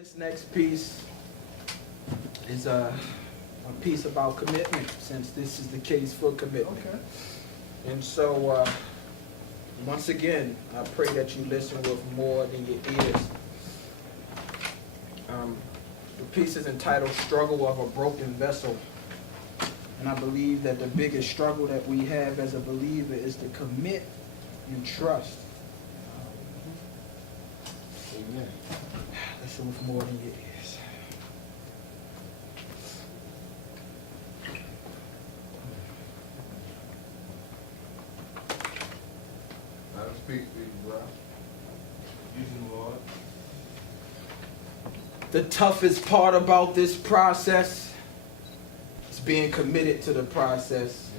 This next piece is a piece about commitment, since this is the case for commitment. Okay. And so, once again, I pray that you listen with more than your ears. The piece is entitled Struggle of a Broken Vessel. And I believe that the biggest struggle that we have as a believer is to commit and trust. Amen. Listen with more than your ears. Let him speak to you, bro. Use him, Lord. The toughest part about this process is being committed to the process.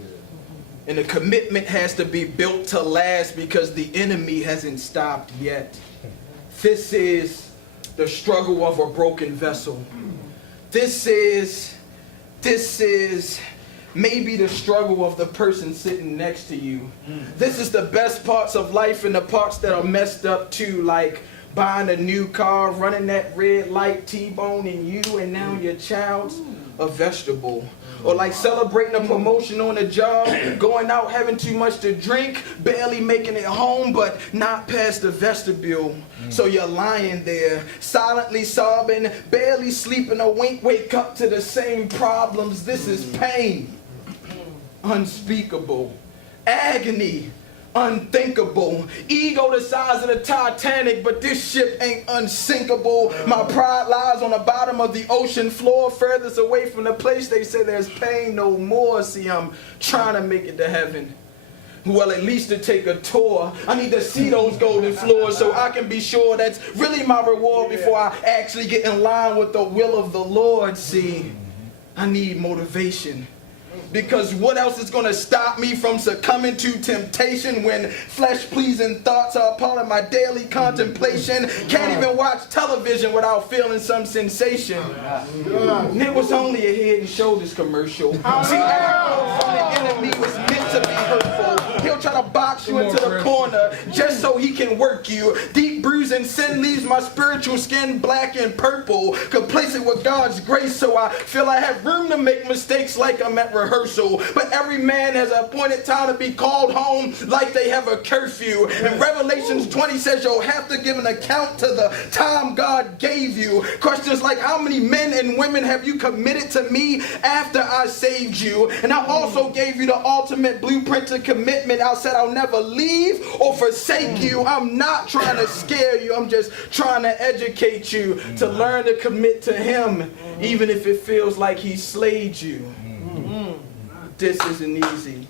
And the commitment has to be built to last because the enemy hasn't stopped yet. This is the struggle of a broken vessel. This is maybe the struggle of the person sitting next to you. This is the best parts of life and the parts that are messed up too, like buying a new car, running that red light, T-boning you, and now your child's a vegetable. Or like celebrating a promotion on a job, going out having too much to drink, barely making it home, but not past the vestibule. So you're lying there, silently sobbing, barely sleeping a wink, wake up to the same problems. This is pain, unspeakable, agony, unthinkable, ego the size of the Titanic, but this ship ain't unsinkable. My pride lies on the bottom of the ocean floor, furthest away from the place they say there's pain no more. See, I'm trying to make it to heaven. Well, at least to take a tour. I need to see those golden floors so I can be sure that's really my reward before I actually get in line with the will of the Lord. See, I need motivation. Because what else is going to stop me from succumbing to temptation when flesh-pleasing thoughts are a part of my daily contemplation? Can't even watch television without feeling some sensation. And it was only a Head and Shoulders commercial. See, arrow from the enemy was meant to be hurtful. He'll try to box you into the corner just so he can work you. Deep bruising sin leaves my spiritual skin black and purple, complacent with God's grace, so I feel I have room to make mistakes like I'm at rehearsal. But every man has an appointed time to be called home like they have a curfew. And Revelations 20 says you'll have to give an account to the time God gave you. Questions like, how many men and women have you committed to me after I saved you? And I also gave you the ultimate blueprint to commitment. I said I'll never leave or forsake you. I'm not trying to scare you. I'm just trying to educate you to learn to commit to him, even if it feels like he slayed you. This isn't easy.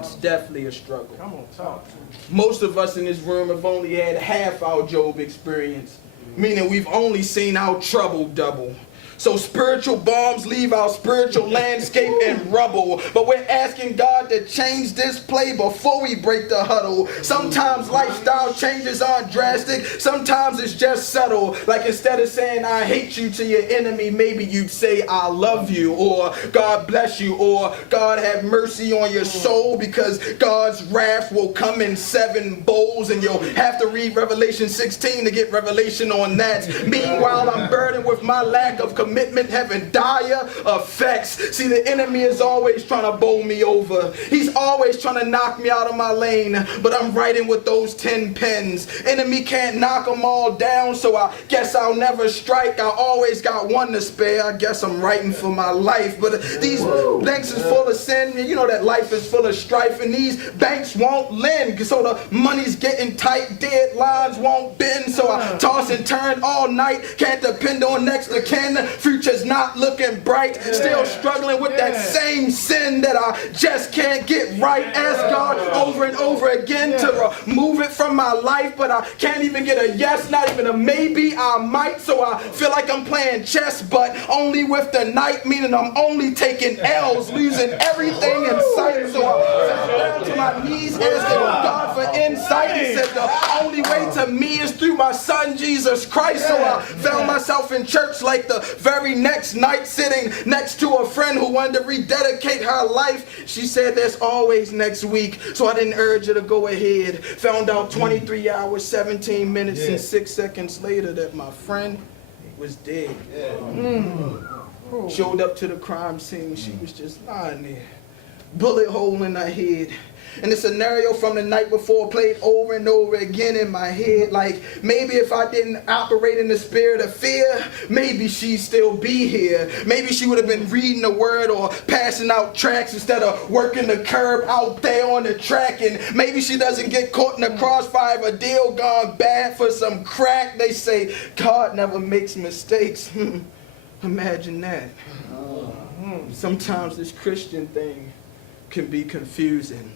It's definitely a struggle. Come on, talk. Most of us in this room have only had half our Job experience, meaning we've only seen our trouble double. So spiritual bombs leave our spiritual landscape in rubble. But we're asking God to change this play before we break the huddle. Sometimes lifestyle changes aren't drastic. Sometimes it's just subtle. Like instead of saying I hate you to your enemy, maybe you'd say I love you, or God bless you, or God have mercy on your soul, because God's wrath will come in 7 bowls, and you'll have to read Revelation 16 to get revelation on that. Meanwhile, I'm burdened with my lack of commitment having dire effects. See, the enemy is always trying to bowl me over. He's always trying to knock me out of my lane, but I'm writing with those 10 pens. Enemy can't knock them all down, so I guess I'll never strike. I always got one to spare. I guess I'm writing for my life. But these banks is full of sin, and you know that life is full of strife, and these banks won't lend, so the money's getting tight, deadlines won't bend, so I toss and turn all night, can't depend on next of kin. Future's not looking bright, still struggling with that same sin that I just can't get right. Ask God over and over again to remove it from my life, but I can't even get a yes, not even a maybe. I might, so I feel like I'm playing chess, but only with the knight, meaning I'm only taking L's, losing everything in sight. So I fell down to my knees, asking God for insight. He said the only way to me is through my son Jesus Christ. So I found myself in church like the very next night, sitting next to a friend who wanted to rededicate her life. She said there's always next week, so I didn't urge her to go ahead. Found out 23 hours, 17 minutes, and 6 seconds later that my friend He was dead. Yeah. Showed up to the crime scene. She was just lying there. Bullet hole in her head. And the scenario from the night before played over and over again in my head. Like, maybe if I didn't operate in the spirit of fear, maybe she'd still be here. Maybe she would have been reading the word or passing out tracts instead of working the curb out there on the track. And maybe she doesn't get caught in the crossfire of a deal gone bad for some crack. They say God never makes mistakes. Imagine that. Sometimes this Christian thing can be confusing.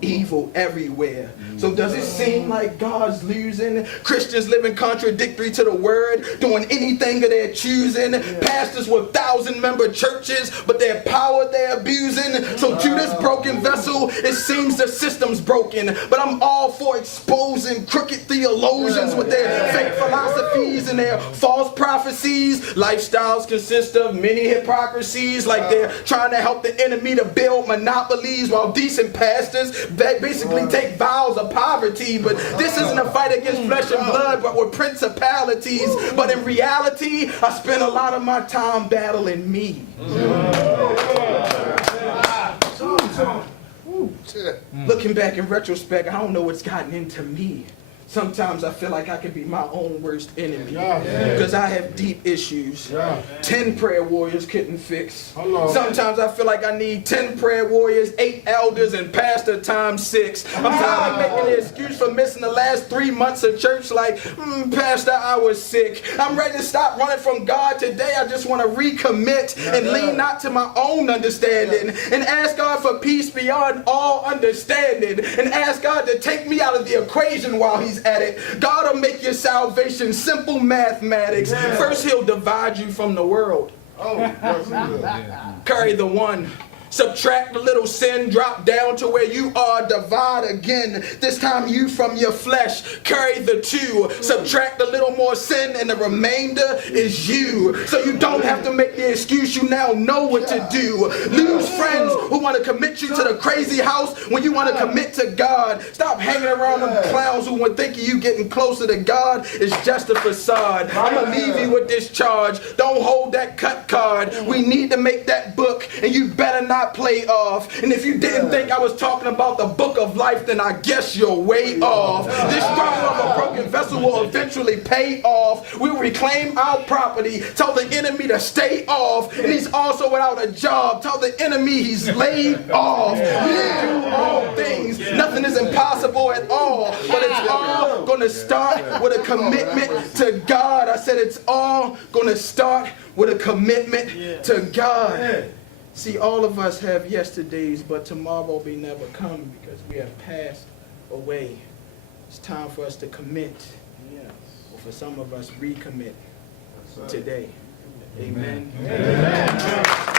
Evil everywhere. So does it seem like God's losing? Christians living contradictory to the word, doing anything of their choosing. Pastors with 1,000-member churches, but their power they're abusing. So to this broken vessel, it seems the system's broken. But I'm all for exposing crooked theologians with their fake philosophies and their false prophecies. Lifestyles consist of many hypocrisies, like they're trying to help the enemy to build monopolies, while decent pastors they basically take vows of poverty. But this isn't a fight against flesh and blood, but with principalities. But in reality, I spend a lot of my time battling me. Looking back in retrospect, I don't know what's gotten into me. Sometimes I feel like I could be my own worst enemy because I have deep issues. 10 prayer warriors couldn't fix. Sometimes I feel like I need 10 prayer warriors, 8 elders, and pastor times 6. I'm tired of making the excuse for missing the last 3 months of church like, Pastor, I was sick. I'm ready to stop running from God today. I just want to recommit and lean not to my own understanding and ask God for peace beyond all understanding and ask God to take me out of the equation while He's at it. God will make your salvation simple mathematics. First, He'll divide you from the world. Carry the one. Subtract the little sin, drop down to where you are, divide again. This time you from your flesh, carry the 2. Subtract a little more sin and the remainder is you. So you don't have to make the excuse, you now know what to do. Lose friends who want to commit you to the crazy house when you want to commit to God. Stop hanging around them clowns who would think you getting closer to God. It's just a facade. I'm going to leave you with this charge. Don't hold that cut card. We need to make that book and you better not play off. And if you didn't think I was talking about the book of life, then I guess you're way off. This struggle of a broken vessel will eventually pay off. We will reclaim our property. Tell the enemy to stay off. And he's also without a job. Tell the enemy he's laid off. We can do all things. Nothing is impossible at all. But it's all going to start with a commitment to God. I said it's all going to start with a commitment to God. See, all of us have yesterdays, but tomorrow may never come because we have passed away. It's time for us to commit, or for some of us, recommit today. Amen. Amen.